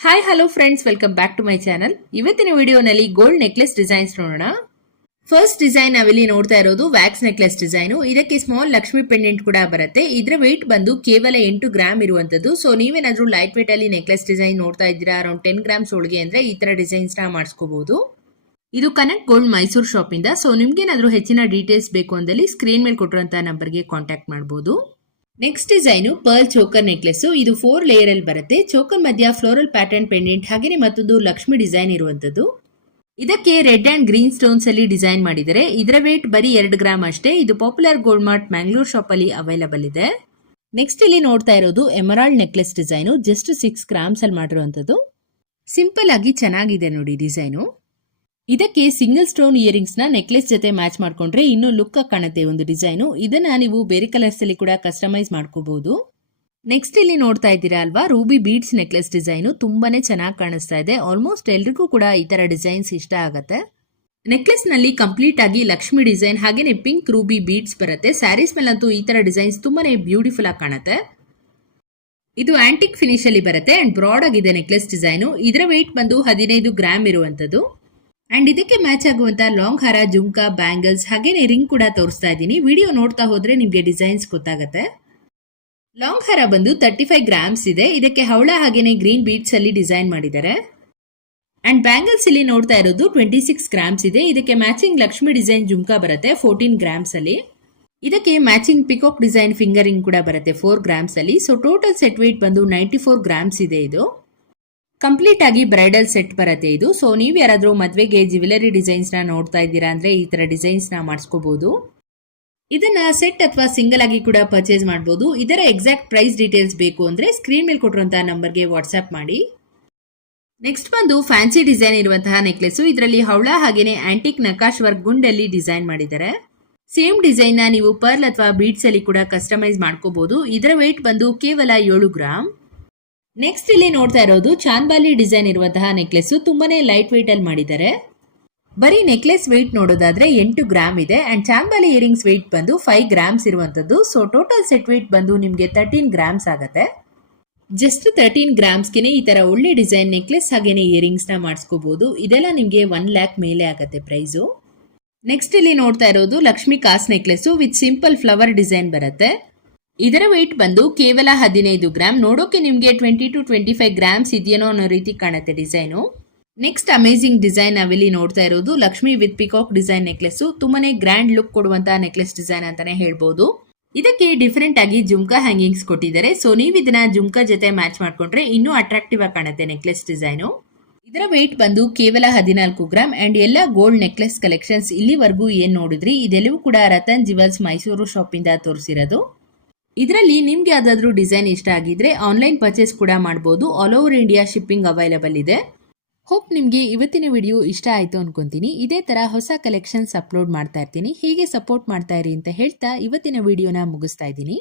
Hi hello friends welcome back to my channel ಇವತ್ತಿನ ವಿಡಿಯೋನಲ್ಲಿ gold necklace designs ನೋಡೋಣ. First design ನಾವಿಲ್ಲಿ ನೋಡ್ತಾ ಇರೋದು ವ್ಯಾಕ್ಸ್ ನೆಕ್ಲೆಸ್ ಡಿಸೈನು ಇದಕ್ಕೆ ಸ್ಮಾಲ್ ಲಕ್ಷ್ಮಿ ಪೆಂಡೆಂಟ್ ಕೂಡ ಬರುತ್ತೆ. ಇದರ ವೆಯ್ಟ್ ಬಂದು ಕೇವಲ ಎಂಟು ಗ್ರಾಮ್ ಇರುವಂತದ್ದು ಸೊ ನೀವೇನಾದ್ರೂ ಲೈಟ್ ವೇಟ್ ಅಲ್ಲಿ ನೆಕ್ಲೆಸ್ ಡಿಸೈನ್ ನೋಡ್ತಾ ಇದ್ದೀರಾ ಅರೌಂಡ್ ಟೆನ್ ಗ್ರಾಮ್ಸ್ ಒಳಗೆ ಅಂದ್ರೆ ಈ ತರ ಡಿಸೈನ್ಸ್ನ ಮಾಡಿಸ್ಕೋಬಹುದು ಇದು ಕನೆಕ್ಟ್ ಗೋಲ್ಡ್ ಮೈಸೂರು ಶಾಪಿಂದ ಸೊ ನಿಮ್ಗೇನಾದ್ರೂ ಹೆಚ್ಚಿನ ಡೀಟೇಲ್ಸ್ ಬೇಕು ಅಂದಲ್ಲಿ ಸ್ಕ್ರೀನ್ ಮೇಲೆ ಕೊಟ್ಟಿರುವಂತಹ ನಂಬರ್ಗೆ ಕಾಂಟ್ಯಾಕ್ಟ್ ಮಾಡಬಹುದು next design pearl choker necklace ಇದು ಫೋರ್ ಲೇಯರ್ ಅಲ್ಲಿ ಬರುತ್ತೆ. ಚೋಕರ್ ಮಧ್ಯ ಫ್ಲೋರಲ್ ಪ್ಯಾಟರ್ನ್ ಪೆಂಡೆಂಟ್ ಹಾಗೆಯೇ ಮತ್ತೊಂದು ಲಕ್ಷ್ಮಿ ಡಿಸೈನ್ ಇರುವಂತದ್ದು ಇದಕ್ಕೆ ರೆಡ್ ಅಂಡ್ ಗ್ರೀನ್ ಸ್ಟೋನ್ಸ್ ಅಲ್ಲಿ ಡಿಸೈನ್ ಮಾಡಿದರೆ ಇದರ ವೇಟ್ ಬರೀ ಎರಡು ಗ್ರಾಮ್ ಅಷ್ಟೇ. ಇದು popular gold mart Mangalore shop ಅಲ್ಲಿ ಅವೈಲಬಲ್ ಇದೆ. ನೆಕ್ಸ್ಟ್ ಇಲ್ಲಿ ನೋಡ್ತಾ ಇರೋದು emerald necklace design just six grams ಅಲ್ಲಿ ಮಾಡಿರುವಂತದ್ದು ಸಿಂಪಲ್ ಆಗಿ ಚೆನ್ನಾಗಿದೆ ನೋಡಿ ಡಿಸೈನು ಇದಕ್ಕೆ ಸಿಂಗಲ್ ಸ್ಟೋನ್ ಇಯರಿಂಗ್ಸ್ನ ನೆಕ್ಲೆಸ್ ಜೊತೆ ಮ್ಯಾಚ್ ಮಾಡ್ಕೊಂಡ್ರೆ ಇನ್ನೂ ಲುಕ್ ಕಾಣುತ್ತೆ ಒಂದು ಡಿಸೈನು ಇದನ್ನ ನೀವು ಬೇರೆ ಕಲರ್ಸ್ ಅಲ್ಲಿ ಕೂಡ ಕಸ್ಟಮೈಸ್ ಮಾಡ್ಕೋಬಹುದು ನೆಕ್ಸ್ಟ್ ಇಲ್ಲಿ ನೋಡ್ತಾ ಇದ್ದೀರಾ ಅಲ್ವಾ? ರೂಬಿ ಬೀಡ್ಸ್ ನೆಕ್ಲೆಸ್ ಡಿಸೈನು ತುಂಬಾನೇ ಚೆನ್ನಾಗಿ ಕಾಣಿಸ್ತಾ ಇದೆ. ಆಲ್ಮೋಸ್ಟ್ ಎಲ್ರಿಗೂ ಕೂಡ ಈ ತರ ಡಿಸೈನ್ಸ್ ಇಷ್ಟ ಆಗುತ್ತೆ. ನೆಕ್ಲೆಸ್ನಲ್ಲಿ ಕಂಪ್ಲೀಟ್ ಆಗಿ ಲಕ್ಷ್ಮಿ ಡಿಸೈನ್ ಹಾಗೇನೆ ಪಿಂಕ್ ರೂಬಿ ಬೀಡ್ಸ್ ಬರುತ್ತೆ. ಸ್ಯಾರೀಸ್ ಮೇಲಂತೂ ಈ ತರ ಡಿಸೈನ್ಸ್ ತುಂಬಾನೇ ಬ್ಯೂಟಿಫುಲ್ ಆಗಿ ಕಾಣುತ್ತೆ. ಇದು ಆಂಟಿಕ್ ಫಿನಿಶ್ ಅಲ್ಲಿ ಬರುತ್ತೆ ಅಂಡ್ ಬ್ರಾಡ್ ಆಗಿದೆ ನೆಕ್ಲೆಸ್ ಡಿಸೈನು ಇದರ ವೆಯ್ಟ್ ಬಂದು ಹದಿನೈದು ಗ್ರಾಮ್ ಇರುವಂತದ್ದು. ಅಂಡ್ ಇದಕ್ಕೆ ಮ್ಯಾಚ್ ಆಗುವಂತ ಲಾಂಗ್ ಹಾರ, ಜುಮ್ಕಾ ಬ್ಯಾಂಗಲ್ಸ್ ಹಾಗೇನೆ ರಿಂಗ್ ಕೂಡ ತೋರಿಸ್ತಾ ಇದ್ದೀನಿ. ವಿಡಿಯೋ ನೋಡ್ತಾ ಹೋದ್ರೆ ನಿಮ್ಗೆ ಡಿಸೈನ್ಸ್ ಗೊತ್ತಾಗುತ್ತೆ. ಲಾಂಗ್ ಹಾರ ಬಂದು ತರ್ಟಿ ಫೈವ್ ಗ್ರಾಮ್ಸ್ ಇದೆ. ಇದಕ್ಕೆ ಹವಳ ಹಾಗೇನೆ ಗ್ರೀನ್ ಬೀಟ್ಸ್ ಅಲ್ಲಿ ಡಿಸೈನ್ ಮಾಡಿದ್ದಾರೆ. ಅಂಡ್ ಬ್ಯಾಂಗಲ್ಸ್ ಇಲ್ಲಿ ನೋಡ್ತಾ ಇರೋದು ಟ್ವೆಂಟಿ ಸಿಕ್ಸ್ ಗ್ರಾಮ್ಸ್ ಇದೆ. ಇದಕ್ಕೆ ಮ್ಯಾಚಿಂಗ್ ಲಕ್ಷ್ಮಿ ಡಿಸೈನ್ ಜುಮ್ಕಾ ಬರುತ್ತೆ ಫೋರ್ಟೀನ್ ಗ್ರಾಮ್ಸ್ ಅಲ್ಲಿ. ಇದಕ್ಕೆ ಮ್ಯಾಚಿಂಗ್ ಪಿಕಾಕ್ ಡಿಸೈನ್ ಫಿಂಗರಿಂಗ್ ಕೂಡ ಬರುತ್ತೆ ಫೋರ್ ಗ್ರಾಮ್ಸ್ ಅಲ್ಲಿ. ಸೊ ಟೋಟಲ್ ಸೆಟ್ ವೇಟ್ ಬಂದು ನೈಂಟಿ ಫೋರ್ ಗ್ರಾಮ್ಸ್ ಇದೆ ಇದು. ಕಂಪ್ಲೀಟ್ ಆಗಿ ಬ್ರೈಡಲ್ ಸೆಟ್ ಬರುತ್ತೆ ಇದು. ಸೊ ನೀವು ಯಾರಾದರೂ ಮದುವೆಗೆ ಜ್ಯುವೆಲರಿ ಡಿಸೈನ್ಸ್ನ ನೋಡ್ತಾ ಇದ್ದೀರಾ ಅಂದ್ರೆ ಈ ತರ ಡಿಸೈನ್ಸ್ನ ಮಾಡಿಸ್ಕೋಬಹುದು ಇದನ್ನ ಸೆಟ್ ಅಥವಾ ಸಿಂಗಲ್ ಆಗಿ ಕೂಡ ಪರ್ಚೇಸ್ ಮಾಡಬಹುದು ಇದರ ಎಕ್ಸಾಕ್ಟ್ ಪ್ರೈಸ್ ಡೀಟೇಲ್ಸ್ ಬೇಕು ಅಂದ್ರೆ ಸ್ಕ್ರೀನ್ ಮೇಲೆ ಕೊಟ್ಟಿರುವಂತಹ ನಂಬರ್ಗೆ ವಾಟ್ಸ್ಆಪ್ ಮಾಡಿ. ನೆಕ್ಸ್ಟ್ ಬಂದು ಫ್ಯಾನ್ಸಿ ಡಿಸೈನ್ ಇರುವಂತಹ ನೆಕ್ಲೆಸ್ ಇದರಲ್ಲಿ ಹವಳ ಹಾಗೇನೆ ಆಂಟಿಕ್ ನಕಾಶ್ ವರ್ಕ್ ಗುಂಡಲ್ಲಿ ಡಿಸೈನ್ ಮಾಡಿದ್ದಾರೆ. ಸೇಮ್ ಡಿಸೈನ್ನ ನೀವು ಪರ್ಲ್ ಅಥವಾ ಬೀಡ್ಸ್ ಅಲ್ಲಿ ಕೂಡ ಕಸ್ಟಮೈಸ್ ಮಾಡ್ಕೋಬಹುದು ಇದರ ವೆಯ್ಟ್ ಬಂದು ಕೇವಲ ಏಳು ಗ್ರಾಮ್ ನೆಕ್ಸ್ಟ್ ಇಲ್ಲಿ ನೋಡ್ತಾ ಇರೋದು ಚಾಂದ್ಬಾಲಿ ಡಿಸೈನ್ ಇರುವಂತಹ ನೆಕ್ಲೆಸ್ ತುಂಬಾನೇ ಲೈಟ್ ವೆಯ್ಟ್ ಅಲ್ಲಿ ಮಾಡಿದ್ದಾರೆ. ಬರೀ ನೆಕ್ಲೆಸ್ ವೆಯ್ಟ್ ನೋಡೋದಾದ್ರೆ ಎಂಟು ಗ್ರಾಮ್ ಇದೆ. ಅಂಡ್ ಚಾಂಬಾಲಿ ಇಯರಿಂಗ್ಸ್ ವೆಯ್ಟ್ ಬಂದು ಫೈವ್ ಗ್ರಾಮ್ಸ್ ಇರುವಂತದ್ದು ಸೊ ಟೋಟಲ್ ಸೆಟ್ ವೆಯ್ಟ್ ಬಂದು ನಿಮಗೆ ತರ್ಟೀನ್ ಗ್ರಾಮ್ಸ್ ಆಗುತ್ತೆ. ಜಸ್ಟ್ ತರ್ಟೀನ್ ಗ್ರಾಮ್ಸ್ಗೆ ಈ ತರ ಒಳ್ಳೆ ಡಿಸೈನ್ ನೆಕ್ಲೆಸ್ ಹಾಗೇನೆ ಇಯರಿಂಗ್ಸ್ನ ಮಾಡಿಸ್ಕೋಬಹುದು ಇದೆಲ್ಲ ನಿಮಗೆ ಒನ್ ಲ್ಯಾಕ್ ಮೇಲೆ ಆಗುತ್ತೆ ಪ್ರೈಸು ನೆಕ್ಸ್ಟ್ ಇಲ್ಲಿ ನೋಡ್ತಾ ಇರೋದು Lakshmi kasu necklace with simple flower design ಬರುತ್ತೆ. ಇದರ ವೆಯ್ಟ್ ಬಂದು ಕೇವಲ ಹದಿನೈದು ಗ್ರಾಮ್ ನೋಡೋಕೆ ನಿಮಗೆ twenty two twenty five grams ಇದೆಯೇನೋ ಅನ್ನೋ ರೀತಿ ಕಾಣುತ್ತೆ ಡಿಸೈನು. ನೆಕ್ಸ್ಟ್ ಅಮೇಸಿಂಗ್ ಡಿಸೈನ್ ನಾವಿಲ್ಲಿ ನೋಡ್ತಾ ಇರೋದು Lakshmi with peacock design necklace ತುಂಬಾನೇ ಗ್ರ್ಯಾಂಡ್ ಲುಕ್ ಕೊಡುವಂತಹ ನೆಕ್ಲೆಸ್ ಡಿಸೈನ್ ಅಂತಾನೆ ಹೇಳ್ಬೋದು. ಇದಕ್ಕೆ ಡಿಫರೆಂಟ್ ಆಗಿ ಜುಮ್ಕಾ ಹ್ಯಾಂಗಿಂಗ್ಸ್ ಕೊಟ್ಟಿದ್ದಾರೆ. ಸೊ ನೀವು ಇದನ್ನ ಜುಮ್ಕಾ ಜೊತೆ ಮ್ಯಾಚ್ ಮಾಡ್ಕೊಂಡ್ರೆ ಇನ್ನೂ ಅಟ್ರಾಕ್ಟಿವ್ ಆಗಿ ಕಾಣುತ್ತೆ ನೆಕ್ಲೆಸ್ ಡಿಸೈನು ಇದರ ವೆಯ್ಟ್ ಬಂದು ಕೇವಲ ಹದಿನಾಲ್ಕು ಗ್ರಾಮ್ ಅಂಡ್ ಎಲ್ಲ ಗೋಲ್ಡ್ ನೆಕ್ಲೆಸ್ ಕಲೆಕ್ಷನ್ಸ್ ಇಲ್ಲಿವರೆಗೂ ಏನ್ ನೋಡಿದ್ರಿ? ಇದೆಲ್ಲವೂ ಕೂಡ ರತನ್ ಜಿವಲ್ಸ್ ಮೈಸೂರು ಶಾಪ್ ಇಂದ ತೋರಿಸಿರೋದು. ಇದರಲ್ಲಿ ನಿಮ್ಗೆ ಯಾವ್ದಾದ್ರು ಡಿಸೈನ್ ಇಷ್ಟ ಆಗಿದ್ರೆ ಆನ್ಲೈನ್ ಪರ್ಚೇಸ್ ಕೂಡ ಮಾಡಬಹುದು all over India shipping available ಇದೆ. ಹೋಪ್ ನಿಮಗೆ ಇವತ್ತಿನ ವಿಡಿಯೋ ಇಷ್ಟ ಆಯಿತು ಅನ್ಕೊಂತೀನಿ. ಇದೇ ಥರ ಹೊಸ ಕಲೆಕ್ಷನ್ಸ್ ಅಪ್ಲೋಡ್ ಮಾಡ್ತಾ ಇರ್ತೀನಿ. ಹೀಗೆ ಸಪೋರ್ಟ್ ಮಾಡ್ತಾ ಇರಿ ಅಂತ ಹೇಳ್ತಾ ಇವತ್ತಿನ ವಿಡಿಯೋನ ಮುಗಿಸ್ತಾ ಇದ್ದೀನಿ.